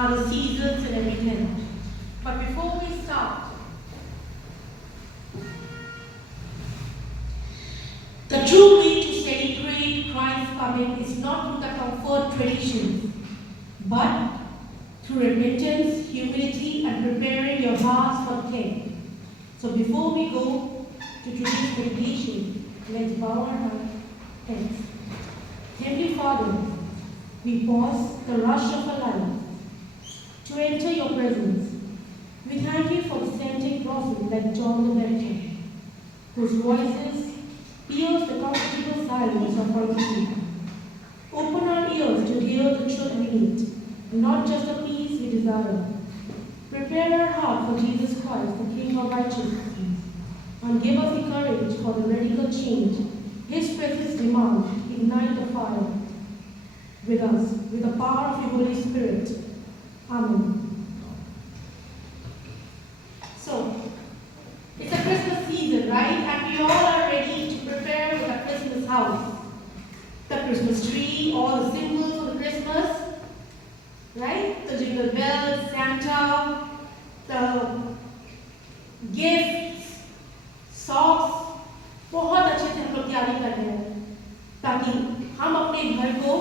are the seasons and everything. But before we start, the true way to celebrate Christ's coming is not through the comfort traditions, but through repentance, humility, and preparing your hearts for the King. So before we go to today's meditation, let's bow our heads. Heavenly Father, we pause the rush of our life to enter your presence. We thank you for the scented prophet like John the Baptist, whose voices pierce the comfortable silence of our sleep. Open our ears to hear the truth we need, not just the peace we desire. Prepare our heart for Jesus Christ, the King of righteousness, and give us the courage for the radical change His presence demands. Ignite the fire with us, with the power of your Holy Spirit. Amen. So, it's a Christmas season, right? And we all are ready to prepare for the Christmas house. The Christmas tree, all the symbols of the Christmas, right? The jingle bells, Santa, the gifts, socks, बहुत अच्छे से हम लोग तैयारी कर रहे हैं ताकि हम अपने घर को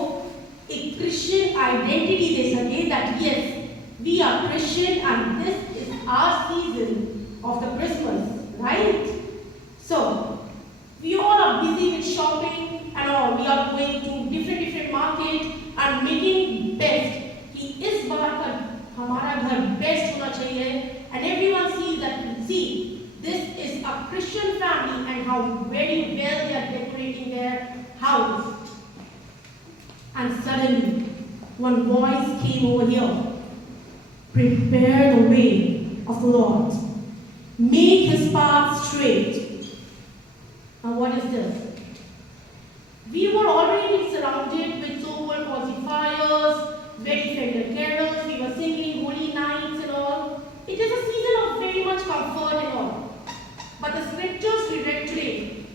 एक क्रिश्चियन आइडेंटिटी दे सके that yes, we are Christian and this is our season of the Christmas, right? So, we all are busy with shopping and all. We are going to different markets and making best कि इस बार का हमारा घर best होना चाहिए and everyone sees that, see, this is a Christian family and how very well they are decorating their house. And suddenly, one voice came over here. Prepare the way of the Lord. Make His path straight. Now what is this? We were already surrounded with so-called pacifiers, very friendly carols, we were singing holy nights and all. It is a season of very much comfort and all. But the scriptures we read today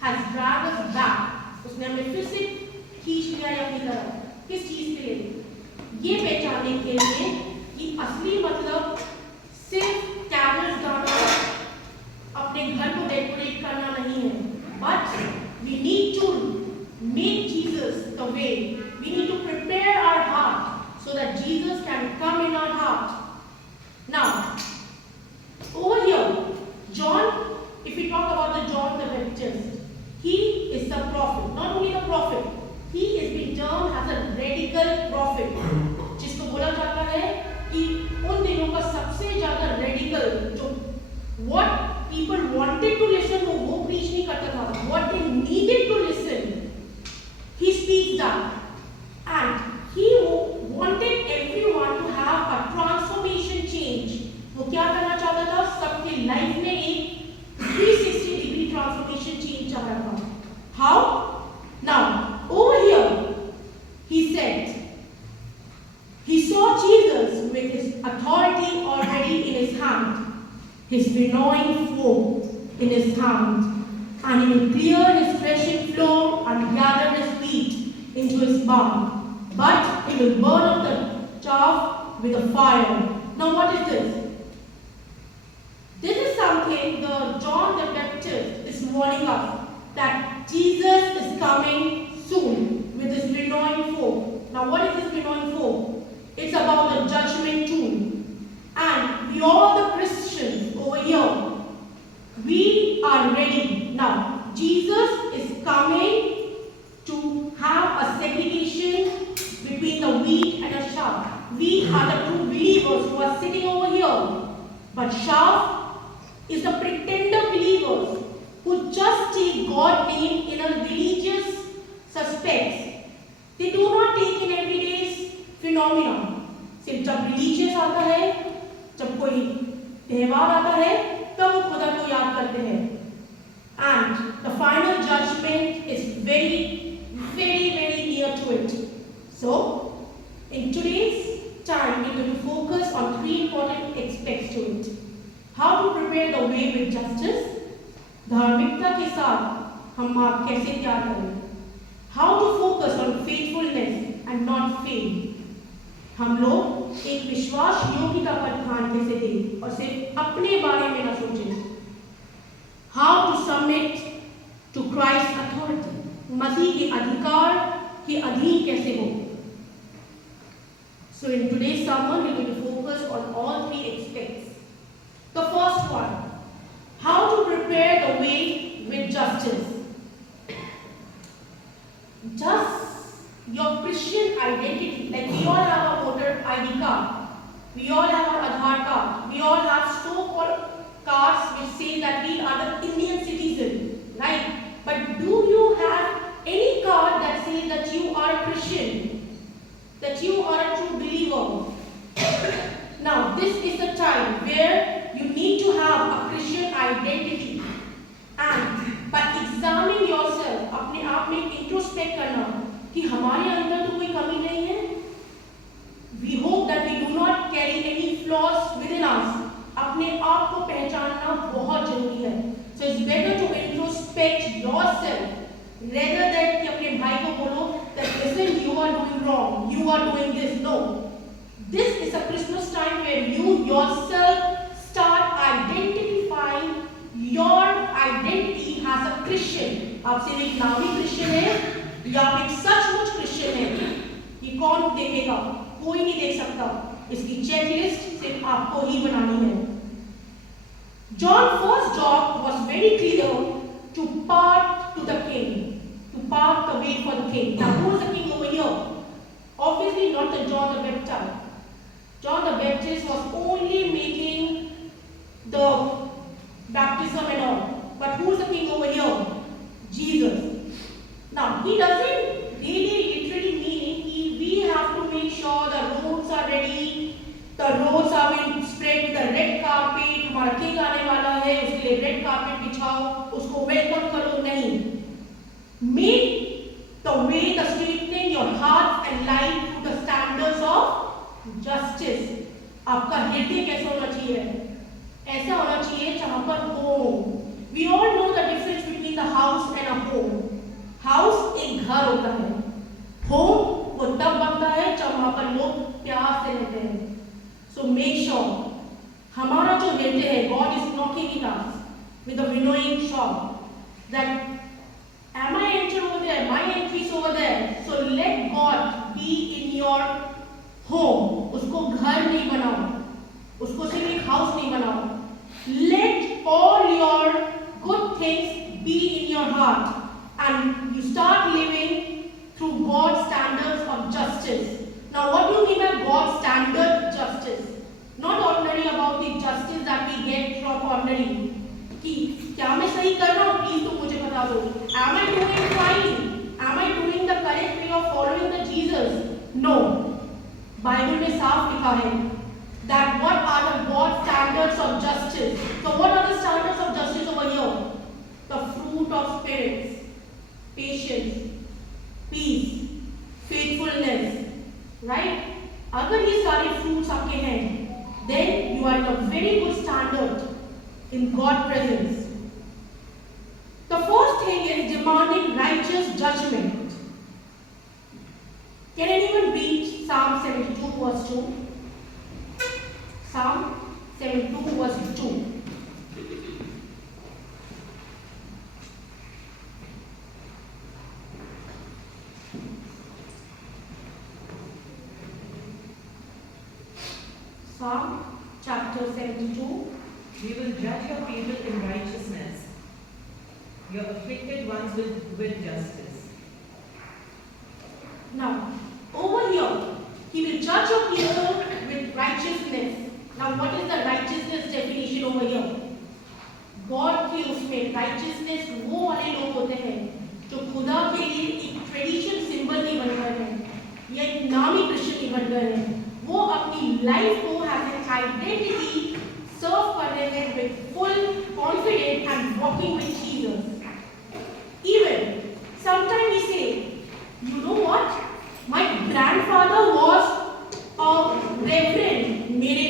has dragged us back. उसने हमें फिर से खींच लिया है अपनी तरफ. किस चीज के लिए? ये पहचानने के लिए कि असली मतलब सिर्फ कैरल्स गाना, अपने घर को डेकोरेट करना नहीं है. But we need to make Jesus the way. We need to prepare our heart so that Jesus can come in our heart. Now, over here, John, if we talk about the John the Baptist, he is the prophet. Not only the prophet, he is being termed as a radical prophet. जिसको बोला जाता है कि उन दिनों का सबसे ज़्यादा radical जो what people wanted to listen वो preach नहीं करता था. What they needed to listen, he speaks that, and he wanted everyone to have a transformation change. वो क्या करना चाहता था? सबके लाइफ में एक 360 degree transformation change चाह रहा था. How? Now, over here, he said, he saw Jesus with his authority already in his hand, his winnowing fork in his hand, and he will clear his threshing floor and gather his wheat into his barn, but he will burn up the chaff with a fire. Now, what is this? This is something the John the Baptist is warning us that Jesus is coming soon with his winnowing fork. Now, what is this winnowing fork? It's about the judgment tool. And we all the Christians over here, we are ready. Now, Jesus is coming to have a segregation between the wheat and the chaff. We are the true believers who are sitting over here. But chaff is the pretender believers who just take God's name in a religious suspects. They do not take in everyday's phenomena. सिर्फ जब religious आता है, जब कोई त्योहार आता है, तब वो खुदा को याद करते हैं. And the final judgment is very near to it. So, in today's time, we're going to focus on 3 important aspects to it. How to prepare the way with justice, धार्मिकता के साथ हम मार्ग कैसे तैयार करें. How to focus on faithfulness and not faith. हम लोग एक विश्वास योग्यता पर ध्यान कैसे दें और सिर्फ अपने बारे में ना सोचें। How to submit to Christ authority, मसीह के अधिकार के अधीन कैसे हो। So in today's sermon, we're going to focus on all three aspects. The first one, how to prepare the way with justice. Just your Christian identity, like we all have a voter ID card, we all have an Aadhaar card, we all have so-called cards which say that we are the Indian citizen, right? But do you have any card that says that you are a Christian? That you are a true believer. Now, this is the time where you need to have a Christian identity, and by examining yourself, अपने आप में introspect करना कि हमारे अंदर तो कोई कमी नहीं है. We hope that we do not carry any flaws within us. अपने आप को पहचानना बहुत जरूरी है. So it's better to introspect yourself rather than कि अपने भाई को बोलो that listen, you are doing wrong, you are doing this. No, this is a Christmas time where you yourself start identifying your identity as a Christian. आप सिर्फ एक नामी Christian है या फिर सचमुच क्रिश्चियन है, ये कौन देखेगा? कोई नहीं देख सकता. इसकी चेकलिस्ट सिर्फ आपको ही बनानी है. John's first job was very clear, to part to the king, to part the way for the king. Now, who is the king over here? Obviously not the John the Baptist. John the Baptist was only making the baptism and all. But who is the king over here? Jesus. Now, he doesn't really literally mean we have to make sure the roads are ready, the roads are being spread with the red carpet. हमारा king आने वाला है, उसके लिए red carpet बिछाओ, उसको welcome करो. नहीं. Make the way, the straightening your heart and life to the standards of justice. आपका हृदय कैसा होना चाहिए? ऐसा होना चाहिए जहाँ पर home. We all know the difference between the house and a home. House एक घर होता है. Home वो तब बनता है जब वहाँ पर लोग प्यार से रहते हैं. So make sure हमारा जो हृदय है, God is knocking in us with a winnowing shock that am I entering over there? My entry is over there. So let God be in your home. उसको घर नहीं बनाओ, उसको सिर्फ एक हाउस नहीं बनाओ. Let all your good things be in your heart, and you start living through God's standards of justice. Now, what do you mean by God's standard justice? Not ordinary about the justice that we get from ordinary. कि क्या मैं सही कर रहा हूँ? Please तुम मुझे बता दो. Am I doing fine? Am I doing the correct way of following the Jesus? No. Bible में साफ लिखा है that what are the God's standards of justice. So what are the standards of justice over here? The fruit of spirits, patience, peace, faithfulness, right? अगर ये सारे fruits आपके हैं, then you are in a very good standard in God's presence. The first thing is demanding righteous judgment. Can anyone read Psalm 72 verse 2? Psalm 72 verse 2. Psalm chapter 72. We will judge your people in righteousness, your afflicted ones with justice. Now, over here, he will judge your people with righteousness. Now, what is the righteousness definition over here? God के उसमें righteousness वो वाले लोग होते हैं जो खुदा के लिए एक ट्रेडिशन सिंबल नहीं बन गए हैं या एक नामी क्रिश्चियन नहीं बन गए हैं. वो अपनी लाइफ को एज एन आइडेंटिटी सर्व कर रहे हैं with full confidence and walking with Jesus. Even sometimes we say, you know what? My grandfather was a reverend. मेरे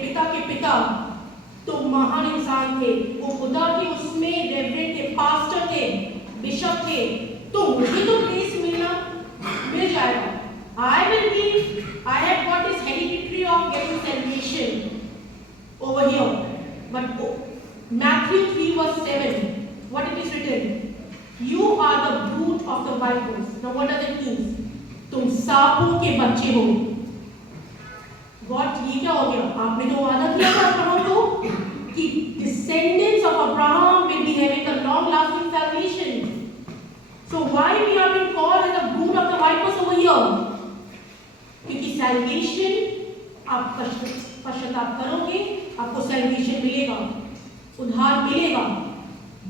पिता के पिता तो महान इंसान थे. वो खुदा के उसमें रेवरेंड थे, पास्टर थे, बिशप थे. तो मुझे तो प्लेस मिल जाएगा. I have got this hereditary of getting salvation over here. But Matthew 3 verse 7, what it is written? You are the brood of the vipers. Now what does it mean? तुम सांपों के बच्चे हो. What ये क्या हो गया? आपने तो वादा किया था अब्राहम को कि descendants of Abraham will be having a long-lasting salvation. So why we are being called as the brood of the vipers over here? क्योंकि salvation आप पश्चाताप करोगे, आपको salvation मिलेगा, उद्धार मिलेगा.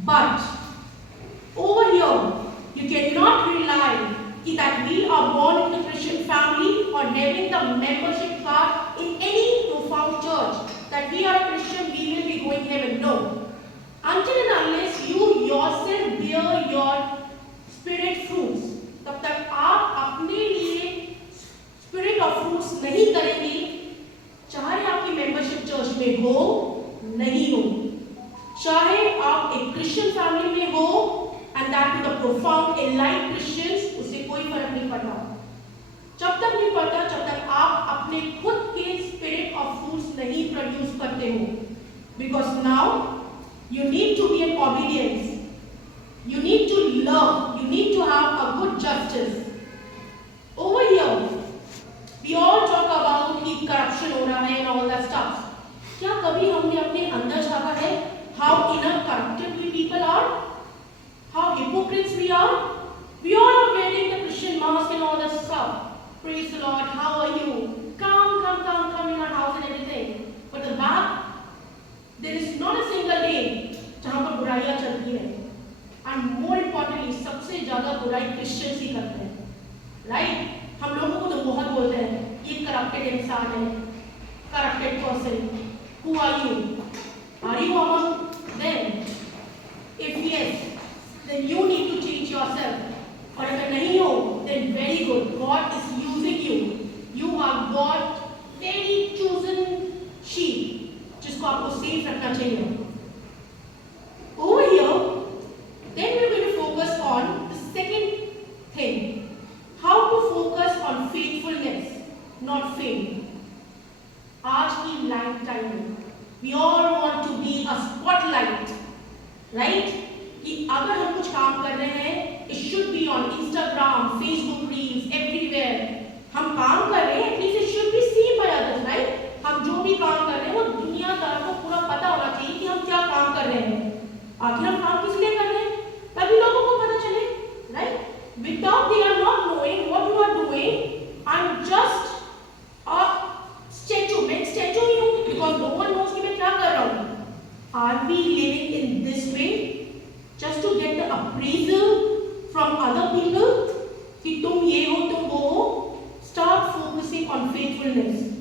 But over here, you cannot rely that we are born in a Christian family or having the membership card in any profound church that we are a Christian, we will be going heaven. No. Until and unless you yourself bear your spirit fruits, तब तक आप अपने लिए spirit of fruits नहीं करेंगे, चाहे आपकी membership church में हो नहीं हो, चाहे आप एक Christian family में हो and that to the profound elite Christians, उससे कोई फर्क नहीं पड़ता. जब तक नहीं पड़ता जब तक आप अपने खुद के spirit of fruits नहीं produce करते हो. Because now you need to be in obedience, you need to love, you need to have a good justice. Over here, we all talk about कि corruption हो रहा है and all that stuff. क्या कभी हमने अपने अंदर झांका है how inner corrupted we people are? How hypocrites we are? We all are wearing the Christian mask and all that stuff. Praise the Lord. How are you? Come in our house and everything. But the back, there is not a single day जहाँ पर बुराइयाँ चलती हैं. And more importantly, सबसे ज़्यादा बुराई Christians ही करते हैं. Right? हम लोगों को तो बहुत बोलते हैं ये corrupted इंसान है, corrupted person. Who are you? Are you among them? If yes, then you need to change yourself. और अगर नहीं हो, then very good. God is using you. You are God very chosen sheep, जिसको आपको safe रखना चाहिए. Over here, then we are going to focus on the second thing. How to focus on faithfulness, not fame. आज की lifetime में, we all want to be a spotlight, right? कि अगर हम कुछ काम कर रहे हैं, it should be on Instagram, Facebook Reels, everywhere. हम काम कर रहे हैं, at least it should be seen by others, right? हम जो भी काम कर रहे हैं, वो दुनियादार को पूरा पता होना चाहिए कि हम क्या काम कर रहे हैं. आखिर हम काम किस लिए कर रहे हैं? ताकि लोगों को पता चले, right? Without they are not knowing what you are doing, I'm just a statue. मैं एक statue ही हूँ, because no one knows कि मैं क्या कर रहा हूँ. Are we living in this way? Just to get the appraisal from other people कि तुम ये हो तुम वो हो. Start focusing on faithfulness.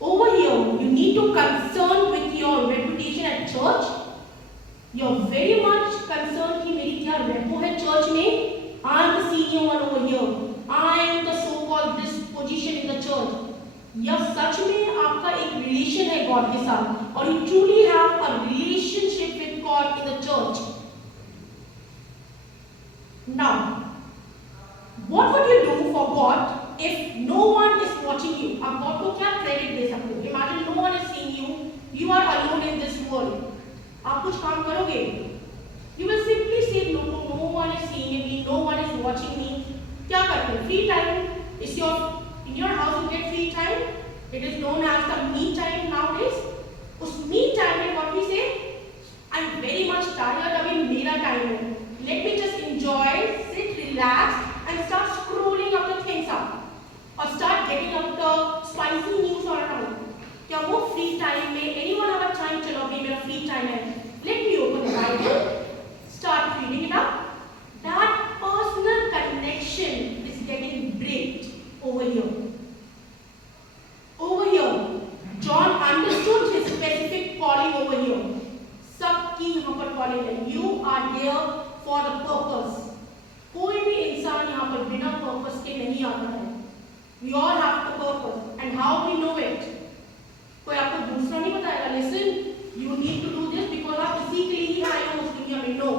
Over here, you need to concern with your reputation at church. You're very much concerned कि मेरी क्या repo है church में. I am the senior one over here. I am the so-called this position in the church. या सच में आपका एक relation है God के साथ और you truly have a relationship with God in the church. Now, what would you do for God if no one is watching you? आप God को क्या credit दे सकते हो? Imagine no one is seeing you. You are alone in this world. आप कुछ काम करोगे? You will simply say no one is seeing me, no one is watching me. क्या करते हो? Free time is in your house you get free time. It is known as the me time nowadays. उस me time में what we say? I'm very much tired. अभी मेरा time है. Let me just enjoy, sit, relax, and start scrolling up the things up, or start getting up the spicy news all around. क्या वो free time में anyone have a time? चलो अभी मेरा free time है. Let me open the Bible, start reading it up. That personal connection is getting breaked over here. Over here, John understood his specific calling over here. सबकी यहाँ पर calling है. You are there for the purpose. कोई भी इंसान यहाँ पर बिना purpose के नहीं आता है. We all have the purpose, and how we know it? कोई आपको दूसरा नहीं बताएगा. Listen, you need to do this because आप इसी के लिए ही आए हो उस दुनिया में. No,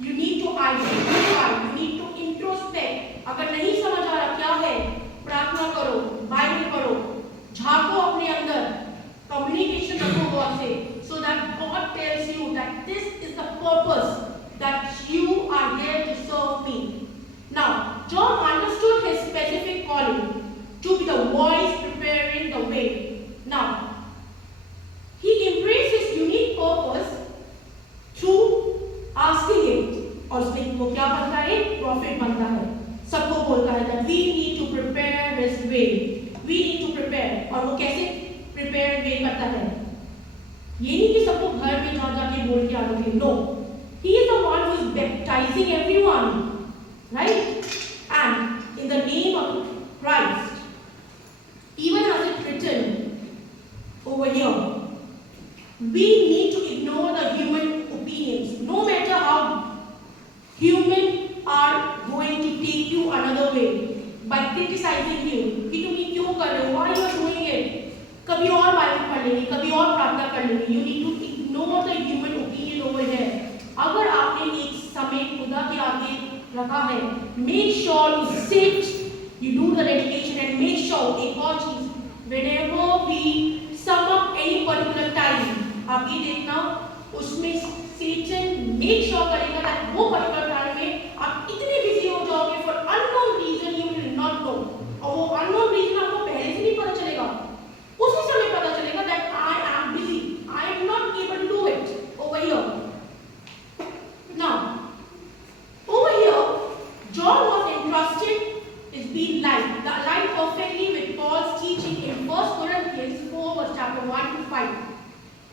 you need to identify, you need to introspect. अगर नहीं समझ आ रहा क्या है, प्रार्थना करो, बाइबल पढ़ो, झांको अपने अंदर, कम्युनिकेशन रखो गॉड से, so that God tells you that this is the purpose that you are there to serve me. Now, John understood his specific calling to be the voice preparing the way. Now, he embraced his unique purpose through asking it. और उसमें वो क्या बनता है? Profit बनता है, सबको बोलता है that we need to prepare his way, we need to prepare. और वो कैसे prepare way करता है? ये नहीं कि सबको घर में जाके बोल के आने के लिए, no, he is the one who is baptizing everyone, right? And in the name of Christ, even as it's written over here, we need to ignore the human opinions, no matter how human are going to take you another way by criticizing you कि तुम ये क्यों कर रहे हो, why you are doing it, कभी और Bible पढ़ लेंगे, कभी और प्रार्थना कर लेंगे. You need to ignore the human opinion over here. अगर आपने एक समय खुदा के आगे रखा है, make sure you sit, you do the dedication and make sure एक और चीज, whenever we sum up any particular time, आप ये देखना उसमें Satan make sure करेगा that वो particular time में आप इतने busy हो जाओगे for unknown reason you will not know, और वो unknown reason आपको पहले से नहीं पता चलेगा, उसी समय पता चलेगा that I am busy, I am not able to do it over here. Now, over here, John was entrusted is being aligned perfectly with Paul's teaching in 1 Corinthians 4 verse chapter 1 to 5.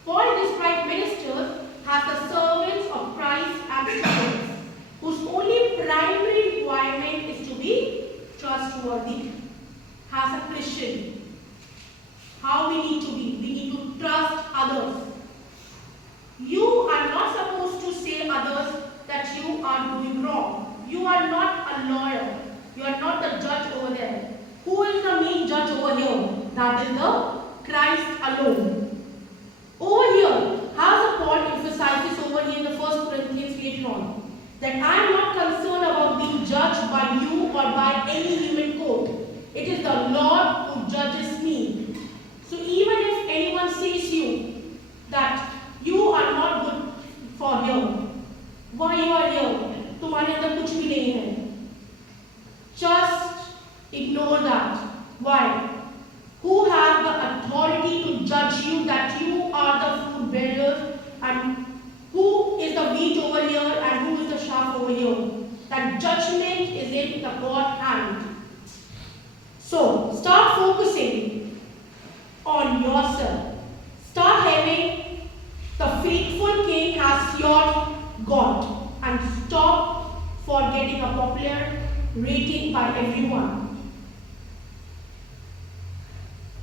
Paul described ministers as the servants of Christ and servants, whose only primary requirement is to be trustworthy. As a Christian, how we need to be? We need to trust others. You are not supposed to say others that you are doing wrong. You are not a lawyer. You are not the judge over there. Who is the main judge over here? That is the Christ alone. Over here, as Paul emphasizes over here in the 1 Corinthians later on, that I am not concerned about being judged by you or by any human court. It is the Lord who judges me. So even if anyone says you that you are not good for here, why you are here? तुम्हारे अंदर कुछ भी नहीं है. Just ignore that. Why? Who has the authority to judge you that you are the fruit bearers, and who is the wheat over here and who is the chaff over here? That judgment is in the God's hand. So start focusing on yourself. Start having the faithful King as your God, and stop for getting a popular rating by everyone.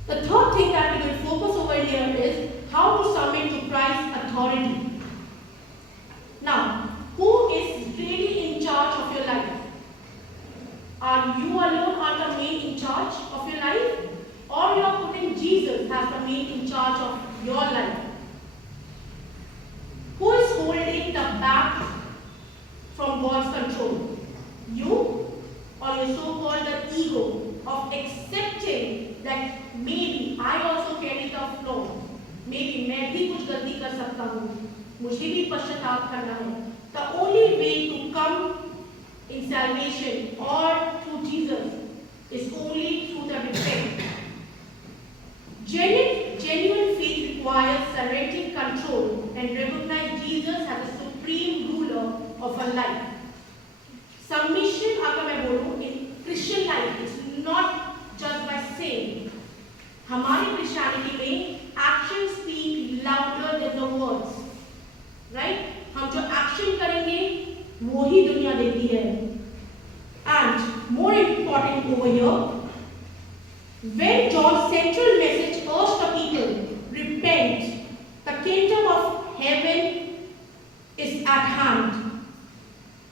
The third thing that we will focus over here is how to submit to Christ's authority. Now, who is really in charge of your life? Are you alone are the main in charge of your life? Or you are putting Jesus as the main in charge of your life? Who is holding the back from God's control? You or your so-called the ego of accepting that maybe I also carry the flaw, maybe मैं भी कुछ गलती कर सकता हूँ, मुझे भी पश्चाताप करना है. The only way to come in salvation or through Jesus is only through the repent. Genuine faith requires surrendering control and recognize Jesus as the supreme ruler of our life. Submission, अगर मैं बोलूँ, in Christian life is not just by saying. हमारी Christianity में actions speak louder than the words, right? हम जो action करेंगे वो ही दुनिया देखती है. And more important over here, when John's central message urged the people, repent, the kingdom of heaven is at hand.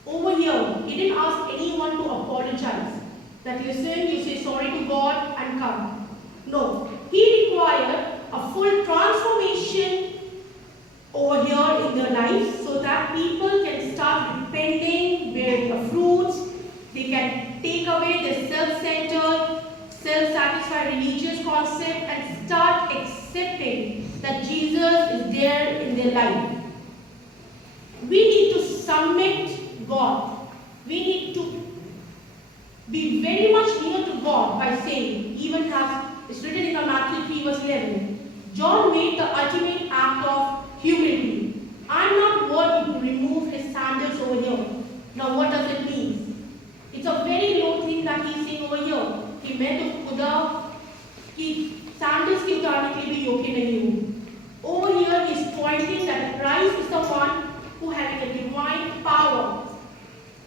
Over here, he didn't ask anyone to apologize. That listen, you say sorry to God and come. No, he required a full transformation over here in their lives so that people can start repenting, bearing the fruits, they can take a religious concept and start accepting that Jesus is there in their life. We need to submit God. We need to be very much near to God by saying, even as it's written in Matthew 3 verse 11, John made the ultimate act of humility. I'm not worthy to remove his sandals over here. Now what does it mean? It's a very low thing that he's saying over here. कि मैं तो खुदा की sandals की उतारने के लिए भी योग्य नहीं हूँ. Over here he's pointing that Christ is the one who having a divine power.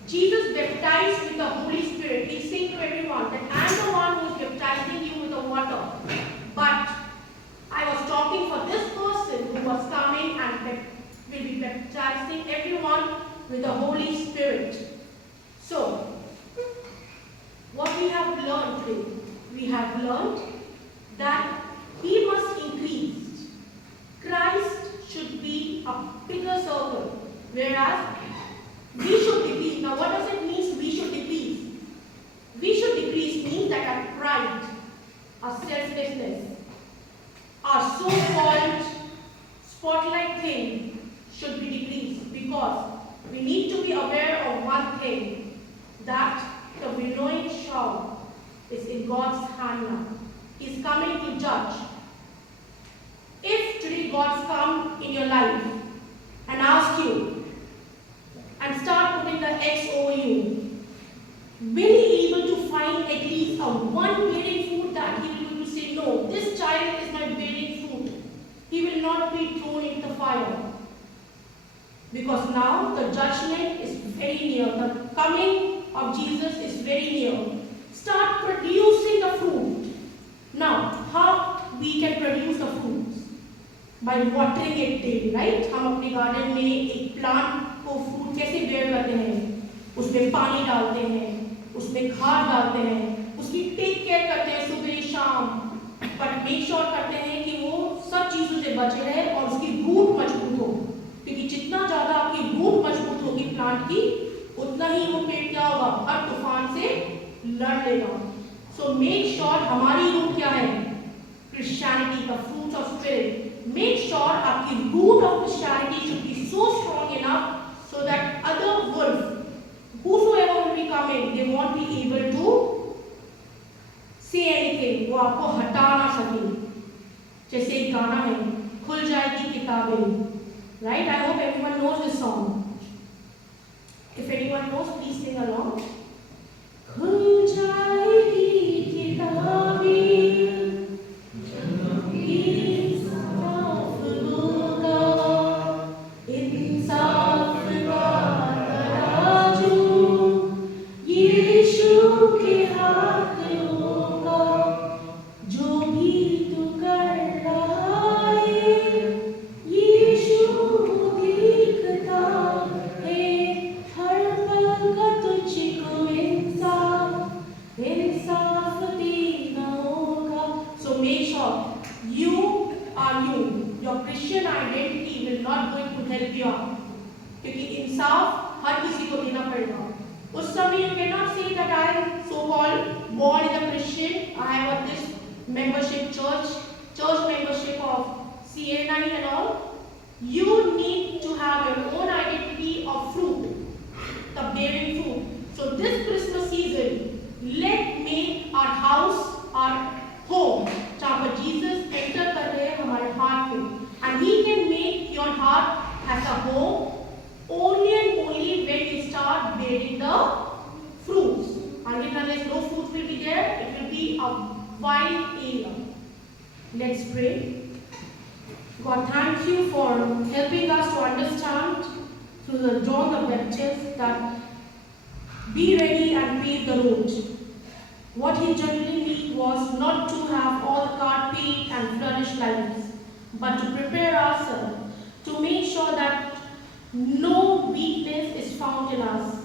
Jesus baptized with the Holy Spirit. He's saying to everyone that I'm the one who is baptizing you with the water. But I was talking for this person who was coming and will be baptizing everyone with the Holy Spirit. So, what we have learned today, we have learned that he must increase. Christ should be a bigger circle, whereas we should decrease. Now, what does it mean we should decrease? We should decrease means that our pride, our selflessness, our so-called spotlight thing should be decreased, because we need to be aware of one thing, that the winnowing shower is in God's hand now. He's coming to judge. If today God's come in your life and ask you and start putting the X over you, will he able to find at least a one bearing fruit that he will be able to say, no, this child is my bearing fruit. He will not be thrown into the fire. Because now the judgment is very near. The coming of Jesus is very near. Start producing the fruit. Now, how we can produce the fruits? By watering it daily, right? हम अपने garden में एक plant को fruit कैसे bear करते हैं? उसमें पानी डालते हैं, उसमें खाद डालते हैं, उसकी टेक केयर करते हैं सुबह शाम, पर मेक श्योर करते हैं कि वो सब चीज़ों से बचे रहे और उसकी रूट मजबूत हो, क्योंकि जितना ज़्यादा आपकी रूट मजबूत होगी प्लांट की, उतना ही वो पेड़ क्या होगा, हर तूफान से लड़ लेगा. सो मेक श्योर हमारी रूट क्या है? Christianity, the fruits of spirit. Make sure आपकी root of Christianity should be so strong enough so that other wolf, whosoever will be coming, they won't be able to say anything. वो आपको हटा ना सके. जैसे एक गाना है, खुल जाएगी किताबें. Right? I hope everyone knows this song. If anyone knows, please sing along. खुल जाएगी किताबें. Let's pray. God, thank you for helping us to understand through the John the Baptist that be ready and pave the road. What he generally meant was not to have all the cart paid and flourished lives, but to prepare ourselves, to make sure that no weakness is found in us.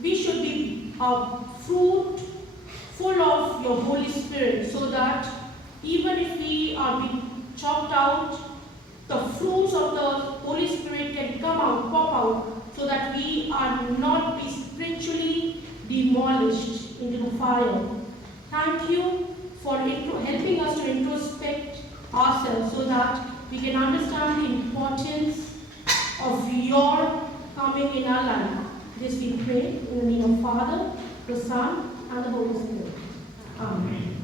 We should be a fruit full of your Holy Spirit, so that even if we are being chopped out, the fruits of the Holy Spirit can come out, pop out, so that we are not be spiritually demolished into the fire. Thank you for ourselves so that we can understand the importance of your coming in our life. This we pray in the name of Father, the Son, and the Holy Spirit. Amen.